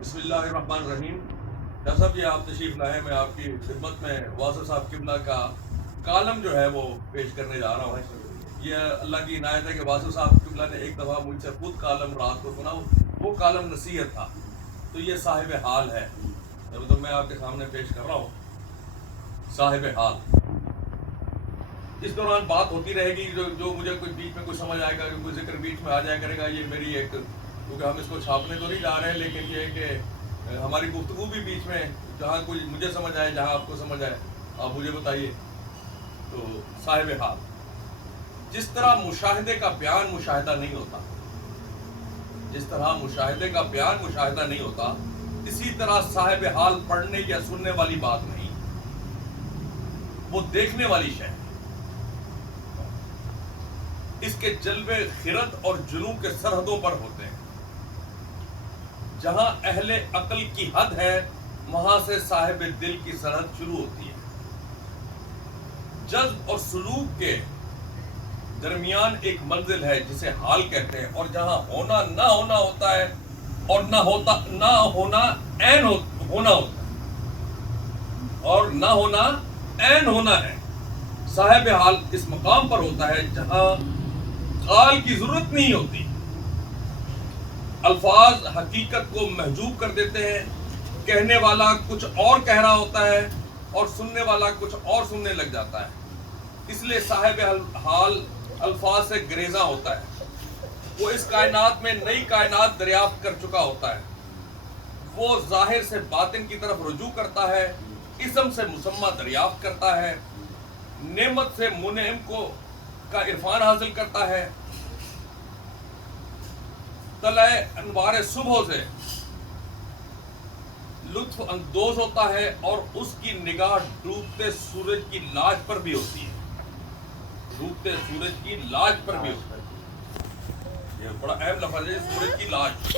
بسم اللہ الرحمن الرحیم۔ جیسا بھی آپ تشریف لائے، میں آپ کی خدمت میں واصف صاحب قبلہ کا کالم جو ہے وہ پیش کرنے جا رہا ہوں۔ یہ اللہ کی عنایت ہے کہ واصف صاحب قبلہ نے ایک دفعہ مجھ سے خود کالم رات کو سنا، وہ کالم نصیحت تھا، تو یہ صاحب حال ہے، تو میں آپ کے سامنے پیش کر رہا ہوں صاحب حال۔ اس دوران بات ہوتی رہے گی، جو مجھے کوئی بیچ میں کوئی سمجھ آئے گا، کوئی ذکر بیچ میں آ جائے کرے گا، یہ میری ایک، کیونکہ ہم اس کو چھاپنے تو نہیں جا رہے، لیکن یہ کہ ہماری گفتگو بھی بیچ میں جہاں کوئی مجھے سمجھ آئے، جہاں آپ کو سمجھ آئے، آپ مجھے بتائیے۔ تو صاحب حال، جس طرح مشاہدے کا بیان مشاہدہ نہیں ہوتا، جس طرح مشاہدے کا بیان مشاہدہ نہیں ہوتا، اسی طرح صاحب حال پڑھنے یا سننے والی بات نہیں، وہ دیکھنے والی شے ہے۔ اس کے جلوے خرد اور جنوں کے سرحدوں پر ہوتے ہیں۔ جہاں اہل عقل کی حد ہے، وہاں سے صاحب دل کی سرحد شروع ہوتی ہے۔ جذب اور سلوک کے درمیان ایک منزل ہے جسے حال کہتے ہیں، اور جہاں ہونا نہ ہونا ہوتا ہے، اور نہ ہونا عین ہونا ہوتا ہے، اور نہ ہونا عین ہونا ہے۔ صاحب حال اس مقام پر ہوتا ہے جہاں قال کی ضرورت نہیں ہوتی، الفاظ حقیقت کو محجوب کر دیتے ہیں، کہنے والا کچھ اور کہہ رہا ہوتا ہے اور سننے والا کچھ اور سننے لگ جاتا ہے۔ اس لیے صاحب حال الفاظ سے گریزاں ہوتا ہے۔ وہ اس کائنات میں نئی کائنات دریافت کر چکا ہوتا ہے۔ وہ ظاہر سے باطن کی طرف رجوع کرتا ہے، اسم سے مسمى دریافت کرتا ہے، نعمت سے منعم کو کا عرفان حاصل کرتا ہے، طلع انوار صبح سے لطف اندوز ہوتا ہے، اور اس کی نگاہ ڈوبتے سورج کی لاج پر بھی ہوتی ہے، ڈوبتے سورج کی لاج پر بھی ہوتی ہے۔ یہ بڑا اہم لفظ ہے، سورج کی لاج۔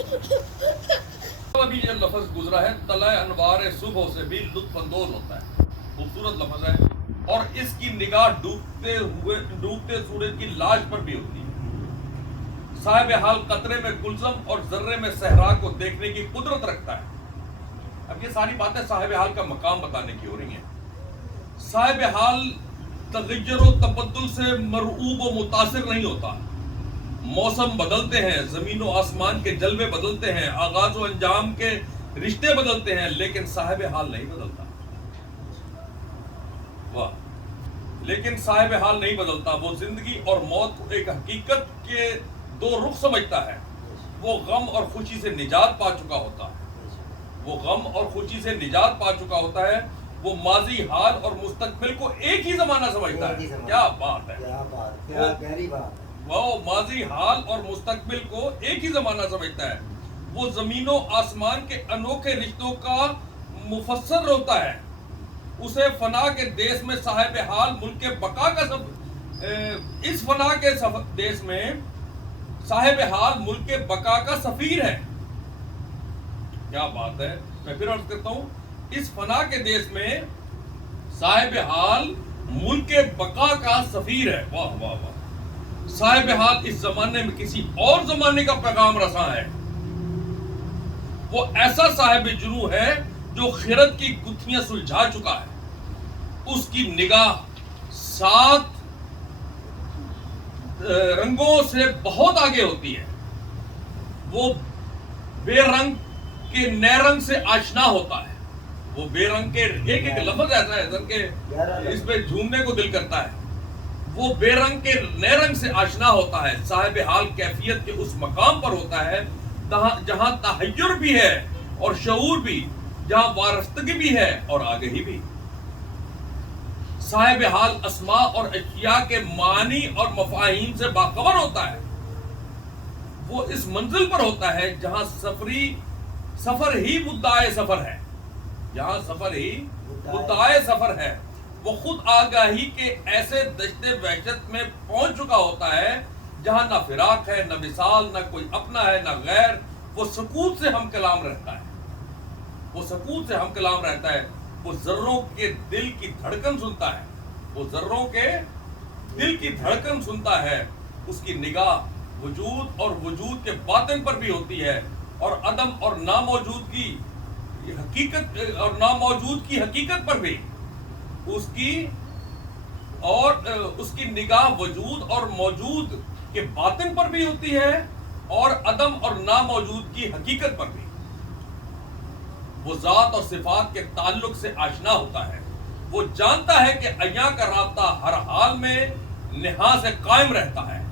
ابھی یہ لفظ گزرا ہے، طلع انوار صبح سے بھی لطف اندوز ہوتا ہے، خوبصورت لفظ ہے، اور اس کی نگاہ ڈوبتے سورج کی لاج پر بھی ہوتی ہے۔ صاحب حال قطرے میں گلزم اور ذرے میں صحرا کو دیکھنے کی قدرت رکھتا ہے۔ اب یہ ساری باتیں صاحب حال کا مقام بتانے کی ہو رہی ہیں۔ صاحب حال تغیر و تبدل سے مرعوب و متاثر نہیں ہوتا۔ موسم بدلتے ہیں، زمین و آسمان کے جلوے بدلتے ہیں، آغاز و انجام کے رشتے بدلتے ہیں، لیکن صاحب حال نہیں بدلتا۔ واہ! لیکن صاحب حال نہیں بدلتا۔ وہ زندگی اور موت کو ایک حقیقت کے دو رخ سمجھتا ہے۔ وہ غم اور خوشی سے نجات پا چکا ہوتا ہے، وہ غم اور خوشی سے نجات پا چکا ہوتا ہے۔ وہ ماضی، حال اور مستقبل کو ایک ہی زمانہ سمجھتا ہے۔ کیا بات ہے، کیا گہری بات ہے۔ وہ ماضی، حال اور مستقبل کو ایک ہی زمانہ سمجھتا ہے۔ وہ زمین و آسمان کے انوکھے رشتوں کا مفسر ہوتا ہے۔ اسے فنا کے دیس میں صاحب حال ملک بقا کا اس فنا کے دیس میں صاحب حال ملک بقا کا سفیر ہے۔ کیا بات ہے، میں پھر عرض کرتا ہوں، اس فنا کے دیس میں صاحب حال ملک بقا کا سفیر ہے۔ واہ واہ واہ! صاحب حال اس زمانے میں کسی اور زمانے کا پیغام رساں ہے۔ وہ ایسا صاحب جنوں ہے جو خرد کی گتھیاں سلجھا چکا ہے۔ اس کی نگاہ 7 رنگوں سے بہت آگے ہوتی ہے۔ وہ بے رنگ کے نئے رنگ سے آشنا ہوتا ہے۔ وہ بے رنگ کے ایک لفظ ایسا ہے سر کہ اس پہ جھومنے کو دل کرتا ہے۔ وہ بے رنگ کے نئے رنگ سے آشنا ہوتا ہے۔ صاحب حال کیفیت کے اس مقام پر ہوتا ہے جہاں تحیر بھی ہے اور شعور بھی، جہاں وارفتگی بھی ہے اور آگہی بھی۔ صاحب حال اسماء اور اشیاء کے معنی اور مفاہیم سے باخبر ہوتا ہے۔ وہ اس منزل پر ہوتا ہے جہاں سفر ہی مدعائے سفر ہے، جہاں سفر ہی مدعائے سفر ہے۔ وہ خود آگاہی کے ایسے دشت وحشت میں پہنچ چکا ہوتا ہے جہاں نہ فراق ہے، نہ وصال، نہ کوئی اپنا ہے، نہ غیر۔ وہ سکوت سے ہم کلام رہتا ہے، وہ سکوت سے ہم کلام رہتا ہے۔ وہ ذروں کے دل کی دھڑکن سنتا ہے، وہ ذروں کے دل کی دھڑکن سنتا ہے۔ اس کی نگاہ وجود اور وجود کے باطن پر بھی ہوتی ہے۔ اور عدم اور ناموجود کی حقیقت اور ناموجود کی حقیقت پر بھی اس کی نگاہ وجود اور موجود کے باطن پر بھی ہوتی ہے اور عدم اور ناموجود کی حقیقت پر بھی. وہ ذات اور صفات کے تعلق سے آشنا ہوتا ہے. وہ جانتا ہے کہ ایاں کا رابطہ ہر حال میں نہا سے قائم رہتا ہے.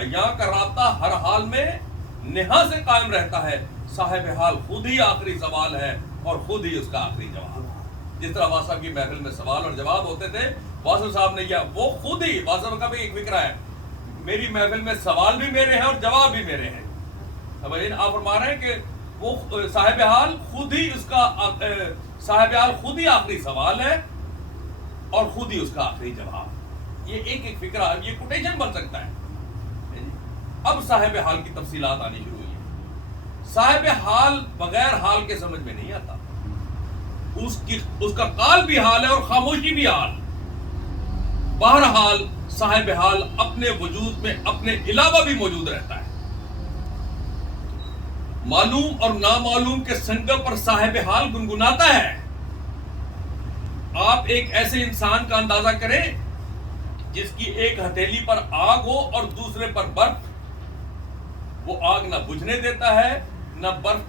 ایاں کا رابطہ ہر حال میں نہا سے قائم رہتا ہے. صاحب حال خود ہی آخری سوال ہے اور خود ہی اس کا آخری جواب. جس طرح واصف صاحب کی محفل میں سوال اور جواب ہوتے تھے, واصف صاحب نے کیا, وہ خود ہی, واصف کا بھی ایک فکرہ ہے, میری محفل میں سوال بھی میرے ہیں اور جواب بھی میرے ہیں. آپ فرما رہے ہیں کہ وہ صاحب حال خود ہی اس کا صاحب حال خود ہی آخری سوال ہے اور خود ہی اس کا آخری جواب. یہ ایک ایک فکرہ, یہ کوٹیشن بن سکتا ہے. اب صاحب حال کی تفصیلات آنی شروع ہوئی ہیں. صاحب حال بغیر حال کے سمجھ میں نہیں آتا. اس کا قال بھی حال ہے اور خاموشی بھی حال. بہرحال صاحب حال اپنے وجود میں اپنے علاوہ بھی موجود رہتا ہے. معلوم اور نامعلوم کے سنگم پر صاحب حال گنگناتا ہے. آپ ایک ایسے انسان کا اندازہ کریں جس کی ایک ہتھیلی پر آگ ہو اور دوسرے پر برف. وہ آگ نہ بجھنے دیتا ہے, نہ برف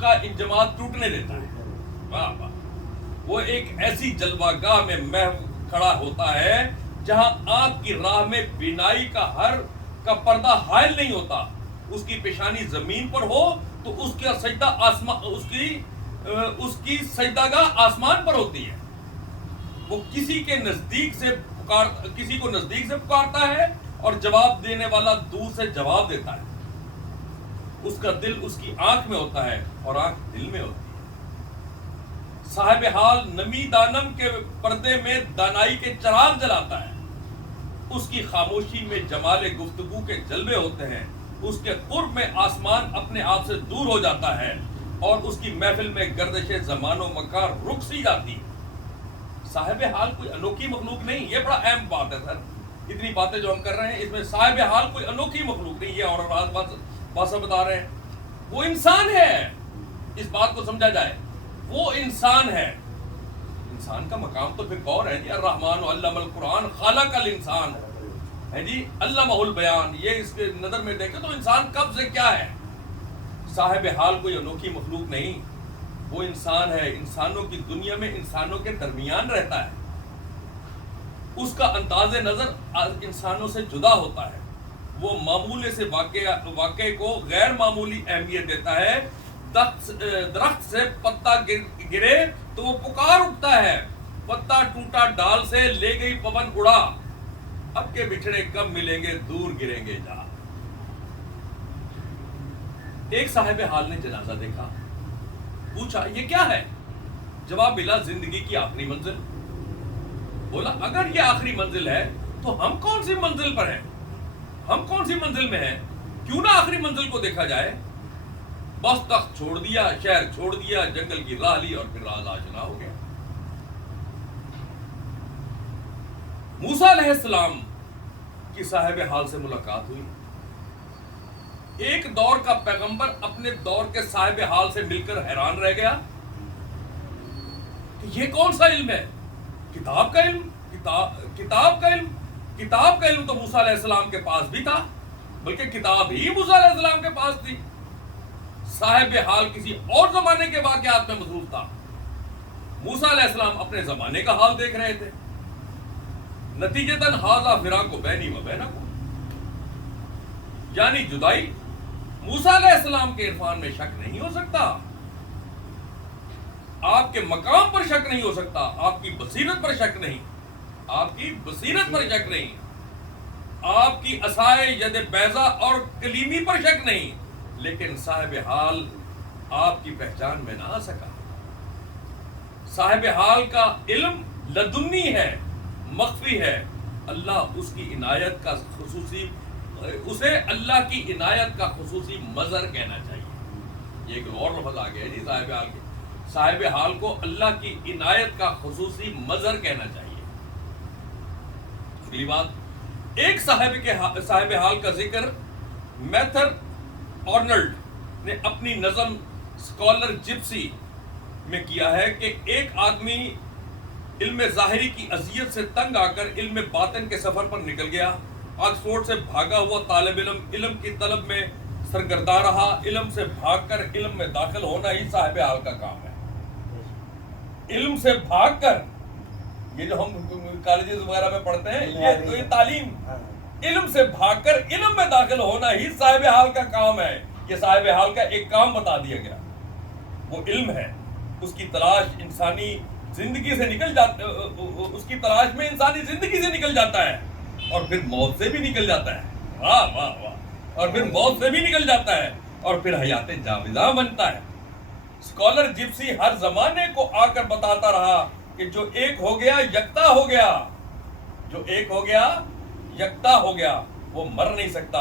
کا انجماد ٹوٹنے دیتا ہے. واہ واہ. وہ ایک ایسی جلوہ گاہ میں محو کھڑا ہوتا ہے جہاں آنکھ کی راہ میں بینائی کا پردہ حائل نہیں ہوتا. اس کی پیشانی زمین پر ہو تو اس کا سجدہ اس کی سجدہ گاہ آسمان پر ہوتی ہے. وہ کسی کو نزدیک سے پکارتا ہے اور جواب دینے والا دور سے جواب دیتا ہے. اس کا دل اس کی آنکھ میں ہوتا ہے اور آنکھ دل میں ہوتی ہے. صاحب حال نمی دانم کے پردے میں دانائی کے چراغ جلاتا ہے. اس کی خاموشی میں جمال گفتگو کے جلوے ہوتے ہیں. اس کے قرب میں آسمان اپنے آپ سے دور ہو جاتا ہے اور اس کی محفل میں گردش زمان و مکان رک سی جاتی. صاحب حال کوئی انوکھی مخلوق نہیں. یہ بڑا اہم بات ہے سر. اتنی باتیں جو ہم کر رہے ہیں اس میں صاحب حال کوئی انوکھی مخلوق نہیں. یہ اور بات بتا رہے ہیں. وہ انسان ہے. اس بات کو سمجھا جائے, وہ انسان ہے. انسان کا مقام تو پھر اور ہے جی. الرحمن علم القرآن خلق الانسان ہے جی, علمہ البیان. یہ اس کے نظر میں دیکھیں تو انسان کب سے کیا ہے. صاحب حال کوئی انوکھی مخلوق نہیں. وہ انسان ہے. انسانوں کی دنیا میں انسانوں کے درمیان رہتا ہے. اس کا انداز نظر انسانوں سے جدا ہوتا ہے. وہ معمولے سے واقعے کو غیر معمولی اہمیت دیتا ہے. درخت سے پتا گرے تو وہ پکار اٹھتا ہے, پتا ٹوٹا ڈال سے لے گئی پون اڑا, اب کے بچھڑے کب ملیں گے دور گریں گے جا. ایک صاحب حال نے جنازہ دیکھا, پوچھا یہ کیا ہے؟ جواب ملا زندگی کی آخری منزل. بولا اگر یہ آخری منزل ہے تو ہم کون سی منزل پر ہیں؟ ہم کون سی منزل میں ہیں؟ کیوں نہ آخری منزل کو دیکھا جائے. بس تخت چھوڑ دیا, شہر چھوڑ دیا, جنگل کی راہ لی اور پھر راز آشنا ہو گیا. موسیٰ علیہ السلام کی صاحب حال سے ملاقات ہوئی. ایک دور کا پیغمبر اپنے دور کے صاحب حال سے مل کر حیران رہ گیا کہ یہ کون سا علم ہے؟ کتاب کا علم. کتاب کا علم تو موسیٰ علیہ السلام کے پاس بھی تھا, بلکہ کتاب ہی موسیٰ علیہ السلام کے پاس تھی. صاحب حال کسی اور زمانے کے واقعات میں مصروف تھا. موسیٰ علیہ السلام اپنے زمانے کا حال دیکھ رہے تھے. نتیجتاً ھذا فراق بینی و بینکم, یعنی جدائی. موسیٰ علیہ السلام کے عرفان میں شک نہیں ہو سکتا, آپ کے مقام پر شک نہیں ہو سکتا, آپ کی بصیرت پر شک نہیں, آپ کی بصیرت پر شک نہیں, آپ کی عصائے ید بیضا اور کلیمی پر شک نہیں. لیکن صاحب حال آپ کی پہچان میں نہ آ سکا. صاحب حال کا علم لدنی ہے, مخفی ہے. اللہ اس کی عنایت کا خصوصی, اسے اللہ کی عنایت کا خصوصی مظہر کہنا چاہیے. یہ ایک اور لفظ آ گیا جی صاحب حال کے. صاحب حال کو اللہ کی عنایت کا خصوصی مظہر کہنا چاہیے. اگلی بات, ایک صاحب حال کا ذکر میتھر آرنلڈ نے اپنی نظم اسکالر جپسی میں کیا ہے کہ ایک آدمی علم ظاہری کی اذیت سے تنگ آ کر علم باطن کے سفر پر نکل گیا. آکسفورڈ سے بھاگا ہوا طالب علم کی طلب میں سرگرداں رہا. علم سے بھاگ کر علم میں داخل ہونا ہی صاحب حال کا کام ہے. علم سے بھاگ کر، یہ جو ہم کالجز وغیرہ میں پڑھتے ہیں، یہ تعلیم، علم سے بھاگ کر علم میں داخل ہونا ہی صاحب حال کا کام ہے. یہ صاحب حال کا ایک کام بتا دیا گیا، وہ علم ہے. اس کی تلاش انسانی زندگی سے نکل جاتا، اس کی تلاش میں انسانی زندگی سے نکل جاتا ہے اور پھر موت سے بھی نکل جاتا ہے. واہ واہ واہ. اور پھر موت سے بھی نکل جاتا ہے اور پھر حیات جاویداں بنتا ہے. اسکالر جپسی ہر زمانے کو آ کر بتاتا رہا کہ جو ایک ہو گیا یکتا ہو گیا، جو ایک ہو گیا یکتا ہو گیا. وہ مر نہیں سکتا.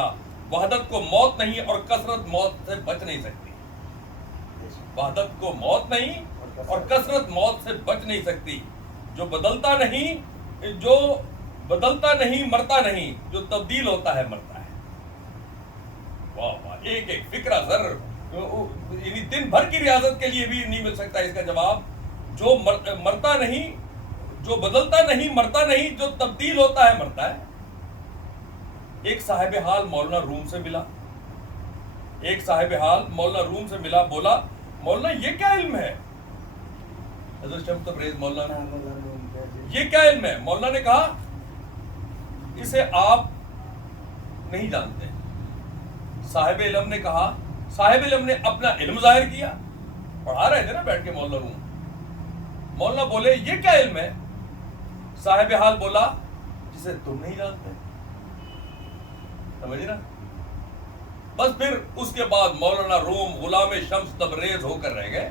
وحدت کو موت نہیں اور کثرت موت سے بچ نہیں سکتی. وحدت کو موت نہیں اور کثرت موت سے بچ نہیں سکتی. جو بدلتا نہیں مرتا نہیں، جو تبدیل ہوتا ہے مرتا ہے. واہ واہ. ایک ایک فکرہ سر، یعنی دن بھر کی ریاضت کے لیے بھی نہیں مل سکتا اس کا جواب. جو مرتا نہیں، جو بدلتا نہیں مرتا نہیں، جو تبدیل ہوتا ہے مرتا ہے. ایک صاحب حال مولانا روم سے ملا، ایک صاحب حال مولانا روم سے ملا. بولا مولانا یہ کیا علم ہے؟ حضرت شمس تبریز مولانا، یہ کیا علم ہے؟ مولانا نے کہا اسے آپ نہیں جانتے. صاحب علم نے کہا، صاحب علم نے اپنا علم ظاہر کیا. پڑھا رہے تھے نا بیٹھ کے مولانا روم. مولانا بولے یہ کیا علم ہے؟ صاحب حال بولا جسے تم نہیں جانتے. سمجھے نا؟ بس پھر اس کے بعد مولانا روم غلام شمس تبریز ہو کر رہ گئے.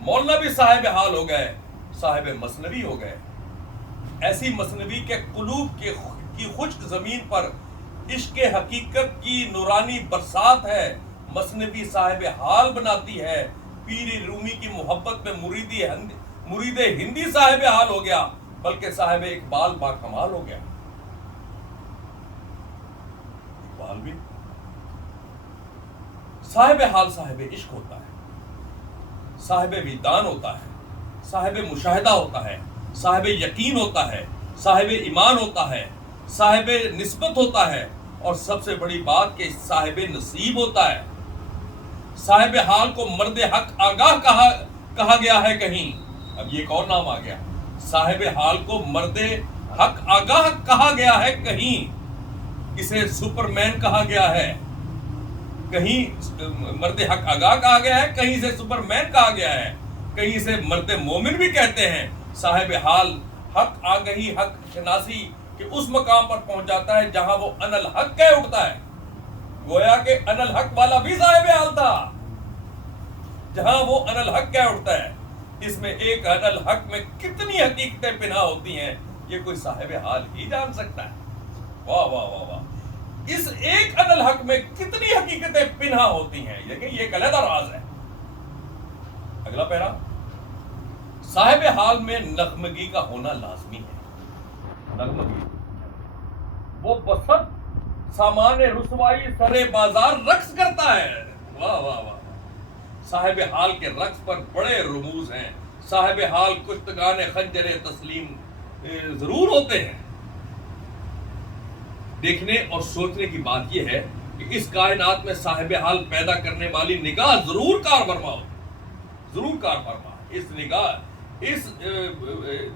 مولانا بھی صاحب حال ہو گئے، صاحب مثنوی ہو گئے. ایسی مثنوی کے قلوب کی خشک زمین پر عشق حقیقت کی نورانی برسات ہے. مثنوی صاحب حال بناتی ہے. پیر رومی کی محبت میں مرید ہندی صاحب حال ہو گیا، بلکہ صاحب اقبال باکمال ہو گیا. اقبال بھی صاحب حال صاحب عشق ہوتا ہے، صاحب وجدان ہوتا ہے، صاحب مشاہدہ ہوتا ہے، صاحب یقین ہوتا ہے، صاحب ایمان ہوتا ہے، صاحب نسبت ہوتا ہے، اور سب سے بڑی بات کہ صاحب نصیب ہوتا ہے. صاحب حال کو مرد حق آگاہ کہا گیا ہے کہیں. اب یہ ایک اور نام آ گیا. صاحب حال کو مرد حق آگاہ کہا گیا ہے کہیں. اسے سپرمین کہا گیا ہے کہیں. مرد حق آگاہ کہا گیا ہے کہیں، اسے سپرمین کہا گیا ہے کہیں، اسے مرد مومن بھی کہتے ہیں. صاحب حال حق آگہی، حق شناسی کہ اس مقام پر پہنچ جاتا ہے جہاں وہ ان الحق کہہ اٹھتا ہے. گویا کہ ان الحق والا بھی صاحب حال تھا. جہاں وہ ان الحق کہہ اٹھتا ہے، اس میں ایک ان الحق میں کتنی حقیقتیں پنہا ہوتی ہیں یہ کوئی صاحب حال ہی جان سکتا ہے. واہ واہ واہ واہ. اس ایک ان الحق میں کتنی حقیقتیں پنہا ہوتی ہیں. لیکن یہ ایک علیحدہ راز ہے. اگلا پیرا. صاحب حال میں نغمگی کا ہونا لازمی ہے. نغمگی، وہ بسط سامان رسوائی سرے بازار رقص کرتا ہے. واہ واہ واہ. صاحب حال کے رقص پر بڑے رموز ہیں. صاحب حال کشتگان خنجر تسلیم ضرور ہوتے ہیں. دیکھنے اور سوچنے کی بات یہ ہے کہ اس کائنات میں صاحب حال پیدا کرنے والی نگاہ ضرور کار فرما ہو، ضرور کار فرما. اس نگاہ، اس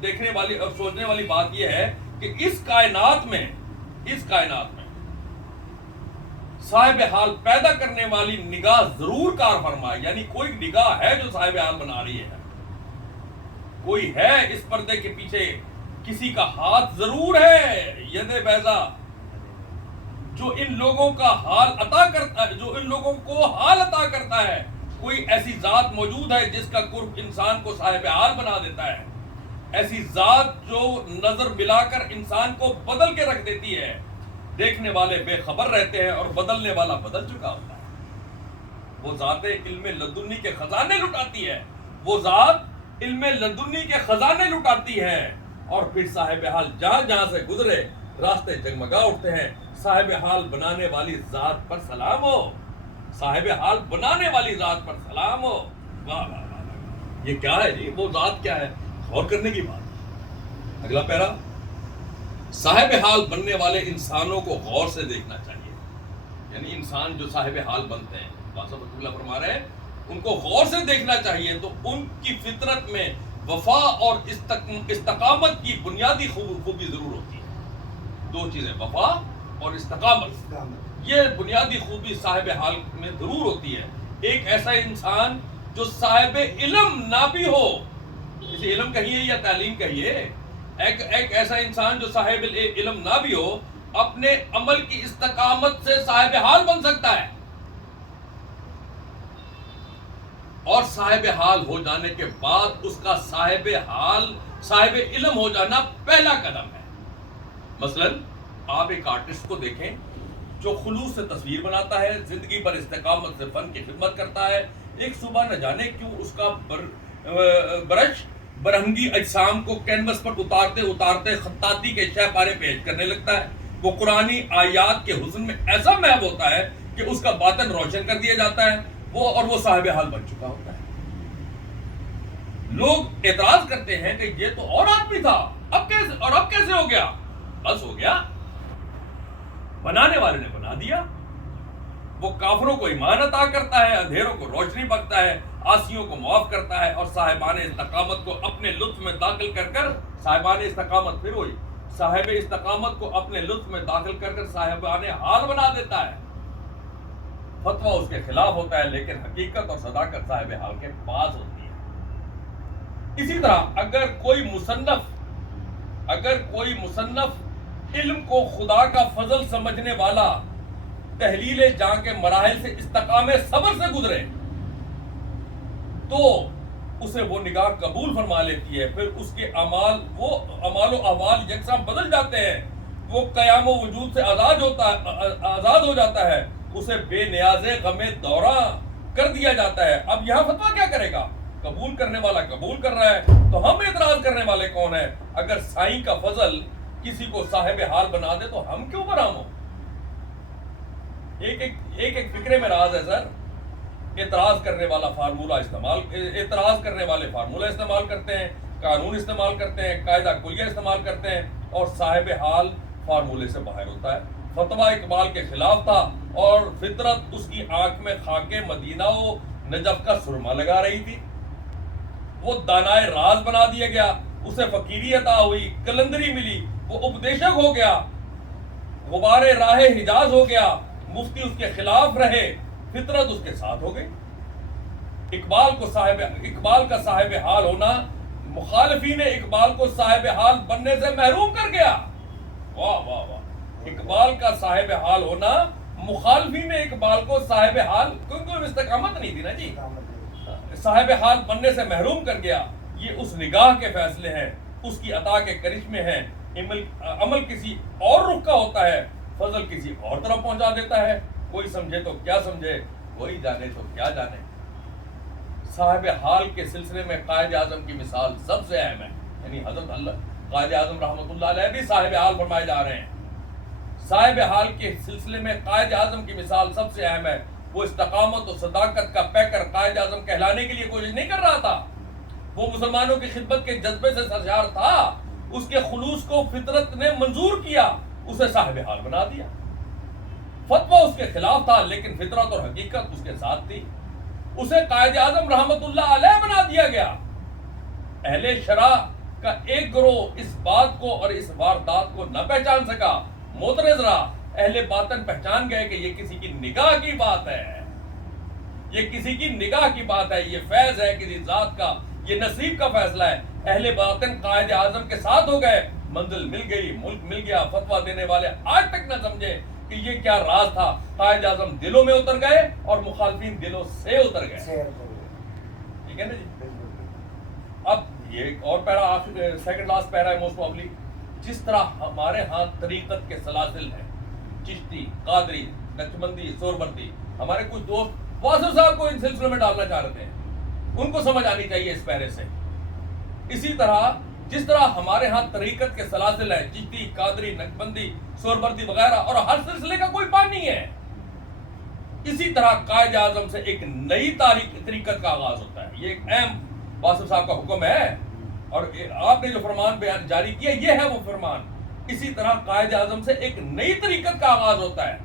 دیکھنے والی اور سوچنے والی بات یہ ہے کہ اس کائنات میں صاحب حال پیدا کرنے والی نگاہ ضرور کار فرما. یعنی کوئی نگاہ ہے جو صاحب حال بنا رہی ہے، کوئی ہے اس پردے کے پیچھے، کسی کا ہاتھ ضرور ہے. ید بیضا جو ان لوگوں کا حال عطا کرتا ہے، جو ان لوگوں کو حال عطا کرتا ہے. کوئی ایسی ذات موجود ہے جس کا قرب انسان کو صاحب حال بنا دیتا ہے. ایسی ذات جو نظر ملا کر انسان کو بدل کے رکھ دیتی ہے. دیکھنے والے بے خبر رہتے ہیں اور بدلنے والا بدل چکا ہوتا ہے. وہ ذات علم لدنی کے خزانے لٹاتی ہے، وہ ذات علم لدنی کے خزانے لٹاتی ہے. اور پھر صاحب حال جہاں جہاں سے گزرے راستے جگمگا اٹھتے ہیں. صاحب حال بنانے والی ذات پر سلام ہو, صاحب حال بنانے والی ذات پر سلام ہو. واہ واہ واہ واہ. یہ کیا ہے جی؟ وہ ذات کیا ہے؟ غور کرنے کی بات. اگلا پیرا, صاحب حال بننے والے انسانوں کو غور سے دیکھنا چاہیے. یعنی انسان جو صاحب حال بنتے ہیں, اللہ فرما رہے ہیں, ان کو غور سے دیکھنا چاہیے. تو ان کی فطرت میں وفا اور استقامت کی بنیادی خوبی ضرور ہوتی ہے. دو چیزیں, وفا اور استقامت, یہ بنیادی خوبی صاحب حال میں ضرور ہوتی ہے. ایک ایسا انسان جو صاحب علم نہ بھی ہو, اسے علم کہیے یا تعلیم کہیے, ایک ایسا انسان جو صاحب علم نہ بھی ہو, اپنے عمل کی استقامت سے صاحب حال بن سکتا ہے. اور صاحب حال ہو جانے کے بعد اس کا صاحب علم ہو جانا پہلا قدم ہے. مثلا آپ ایک آرٹسٹ کو دیکھیں جو خلوص سے تصویر بناتا ہے, زندگی پر استقامت سے فن کی خدمت کرتا ہے. ایک صبح نہ جانے کیوں اس کا برش برہنگی اجسام کو کینوس پر اتارتے خطاطی کے شہ پارے پیش کرنے لگتا ہے. وہ قرآنی آیات کے حسن میں ایسا محو ہوتا ہے کہ اس کا باطن روشن کر دیا جاتا ہے. وہ صاحب حال بن چکا ہوتا ہے. لوگ اعتراض کرتے ہیں کہ یہ تو اور آدمی تھا, اب کیسے ہو گیا؟ بس ہو گیا, بنانے والے نے بنا دیا. وہ کافروں کو ایمان عطا کرتا ہے, اندھیروں کو روشنی بخشتا ہے, عاصیوں کو معاف کرتا ہے, اور صاحبان استقامت کو اپنے لطف میں داخل کر صاحبان استقامت پھر ہوئی صاحب استقامت کو اپنے لطف میں داخل کر صاحبان حال بنا دیتا ہے. فتویٰ اس کے خلاف ہوتا ہے, لیکن حقیقت اور صداقت صاحب حال کے پاس ہوتی ہے. اسی طرح اگر کوئی مصنف علم کو خدا کا فضل سمجھنے والا تحلیل جاں کے مراحل سے استقام صبر سے گزرے تو اسے وہ نگاہ قبول فرما لیتی ہے. پھر اس کے اعمال و احوال یکساں بدل جاتے ہیں. وہ قیام و وجود سے آزاد ہو جاتا ہے. اسے بے نیاز غم دوراں کر دیا جاتا ہے. اب یہاں فتویٰ کیا کرے گا؟ قبول کرنے والا قبول کر رہا ہے, تو ہم اعتراض کرنے والے کون ہیں؟ اگر سائیں کا فضل کسی کو صاحب حال بنا دے تو ہم کیوں برہم ہوں؟ ایک فکرے میں راز ہے سر. اعتراض کرنے والے فارمولہ استعمال کرتے ہیں, قانون استعمال کرتے ہیں, قاعدہ کلیہ استعمال کرتے ہیں, اور صاحب حال فارمولے سے باہر ہوتا ہے. فتویٰ اقبال کے خلاف تھا اور فطرت اس کی آنکھ میں خاک مدینہ و نجف کا سرما لگا رہی تھی. وہ دانائے راز بنا دیا گیا, اسے فقیری عطا ہوئی, کلندری ملی, وہ اپدیشک ہو گیا, غبار راہ حجاز ہو گیا, مفتی اس کے خلاف رہے, فطرت اس کے ساتھ ہو گئی. اقبال کا صاحب حال ہونا مخالفین اقبال کو صاحب حال بننے سے محروم کر گیا. واہ واہ واہ. اقبال کا صاحب حال ہونا مخالفین اقبال کو صاحب حال, کیونکہ استقامت نہیں تھی نا جی, صاحب حال بننے سے محروم کر گیا. یہ اس نگاہ کے فیصلے ہیں, اس کی عطا کے کرشمے ہیں. عمل کسی اور رخ کا ہوتا ہے, فضل کسی اور طرف پہنچا دیتا ہے. کوئی سمجھے تو کیا سمجھے, کوئی جانے تو کیا جانے. صاحب حال کے سلسلے میں قائد اعظم کی مثال سب سے اہم ہے. یعنی حضرت قائد اعظم رحمۃ اللہ علیہ بھی صاحب حال فرمائے جا رہے ہیں. صاحب حال کے سلسلے میں قائد اعظم کی مثال سب سے اہم ہے. وہ استقامت و صداقت کا پیکر قائد اعظم کہلانے کے لیے کوشش نہیں کر رہا تھا. وہ مسلمانوں کی خدمت کے جذبے سے سرشار تھا. اس کے خلوص کو فطرت نے منظور کیا, اسے صاحب حال بنا دیا. فتویٰ اس کے خلاف تھا, لیکن فطرت اور حقیقت اس کے ساتھ تھی. اسے قائد اعظم رحمت اللہ علیہ بنا دیا گیا. اہل شرع کا ایک گروہ اس بات کو اور اس واردات کو نہ پہچان سکا. معترض رہا. اہل باطن پہچان گئے کہ یہ کسی کی نگاہ کی بات ہے, یہ کسی کی نگاہ کی بات ہے, یہ فیض ہے کسی ذات کا, یہ نصیب کا فیصلہ ہے. اہل باطن قائد اعظم کے ساتھ ہو گئے. منزل مل گئی, ملک مل گیا. فتویٰ دینے والے آج تک نہ سمجھے کہ یہ کیا راز تھا. قائد اعظم دلوں میں اتر گئے اور مخالفین دلوں سے اتر گئے. ٹھیک ہے نا جی. اب یہ ایک اور پیرا, آخر سیکنڈ لاسٹ پیرا ہے موسٹ پرابلی. جس طرح ہمارے ہاں طریقت کے سلاسل ہیں, چشتی, قادری, نقشبندی, سوربردی, ہمارے کچھ دوست واصف صاحب کو ان سلسلوں میں ڈالنا چاہ رہے ہیں, ان کو سمجھ آنی چاہیے اس پیرے سے. اسی طرح جس طرح ہمارے ہاں طریقت کے سلاسل ہیں، چشتی، قادری، نقشبندی، سہروردی وغیرہ، اور ہر سلسلے کا کوئی پان نہیں ہے، اسی طرح قائد اعظم سے ایک نئی طریقت کا آغاز ہوتا ہے۔ یہ ایک اہم واصف صاحب کا حکم ہے، اور آپ نے جو فرمان بیان جاری کیا یہ ہے وہ فرمان۔ اسی طرح قائد اعظم سے ایک نئی طریقت کا آغاز ہوتا ہے۔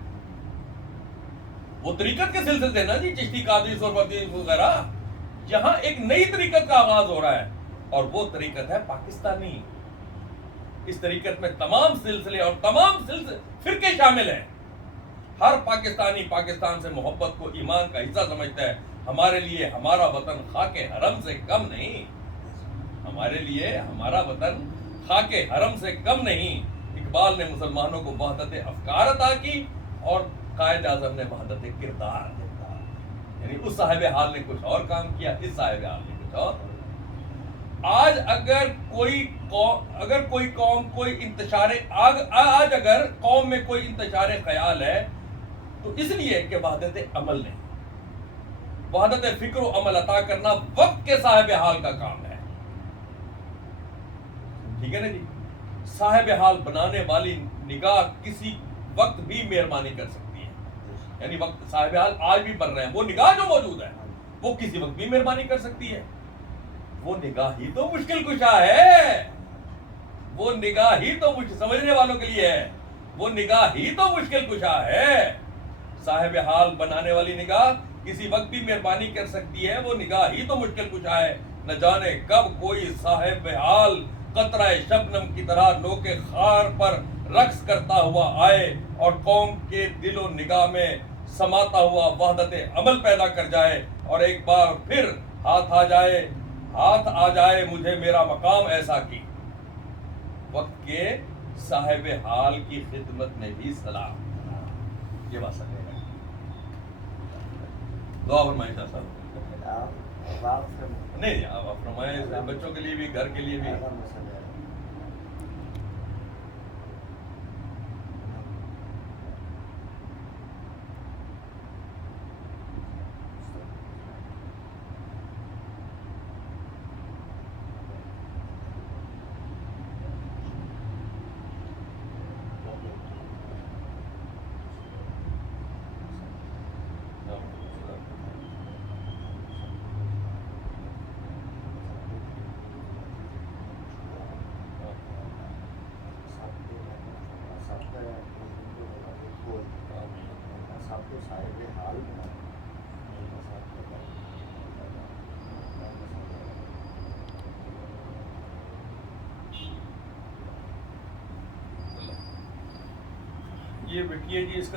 وہ طریقت کے سلسلے تھے نا جی، چشتی، قادری، سہروردی وغیرہ، یہاں ایک نئی طریقت کا آغاز ہو رہا ہے، اور وہ طریقت ہے پاکستانی۔ اس طریقت میں تمام سلسلے اور تمام فرقے شامل ہیں۔ ہر پاکستانی پاکستان سے محبت کو ایمان کا حصہ سمجھتا ہے۔ ہمارے لیے ہمارا وطن خاک حرم سے کم نہیں، ہمارے لیے ہمارا وطن خاک حرم سے کم نہیں۔ اقبال نے مسلمانوں کو وحدت افکار عطا کی، اور قائد اعظم نے وحدت کردار، یعنی اس صاحب حال نے کچھ اور کام کیا، اس صاحب حال نے کچھ اور۔ آج اگر کوئی قوم کوئی انتشار آج اگر قوم میں کوئی انتشار خیال ہے تو اس لیے کہ وحدت عمل نہیں، وحدت فکر و عمل عطا کرنا وقت کے صاحب حال کا کام ہے، ٹھیک ہے نا جی۔ صاحب حال بنانے والی نگاہ کسی وقت بھی مہربانی کر سکتی ہے، یعنی وقت صاحب حال آج بھی بن رہے ہیں، وہ نگاہ جو موجود ہے وہ کسی وقت بھی مہربانی کر سکتی ہے۔ وہ نگاہ ہی تو مشکل کشا ہے، وہ نگاہ ہی تو سمجھنے والوں کے لیے ہے، وہ نگاہ ہی تو مشکل کشا ہے۔ صاحب حال بنانے والی نگاہ کسی وقت بھی مہربانی کر سکتی ہے، وہ نگاہ ہی تو مشکل کشا ہے۔ نہ جانے کب کوئی صاحب حال قطرہ شبنم کی طرح نوک خار پر رقص کرتا ہوا آئے اور قوم کے دل و نگاہ میں سماتا ہوا وحدت عمل پیدا کر جائے، اور ایک بار پھر ہاتھ آ جائے مجھے میرا مقام ایسا کی۔ وقت کے صاحب حال کی خدمت میں بھی سلام، یہ بات سمجھے گا۔ دعا فرمائیں شاہ صاحب۔ نہیں آپ فرمائیں، بچوں کے لیے بھی، گھر کے لیے بھی۔ یہ بٹیا جی اس کا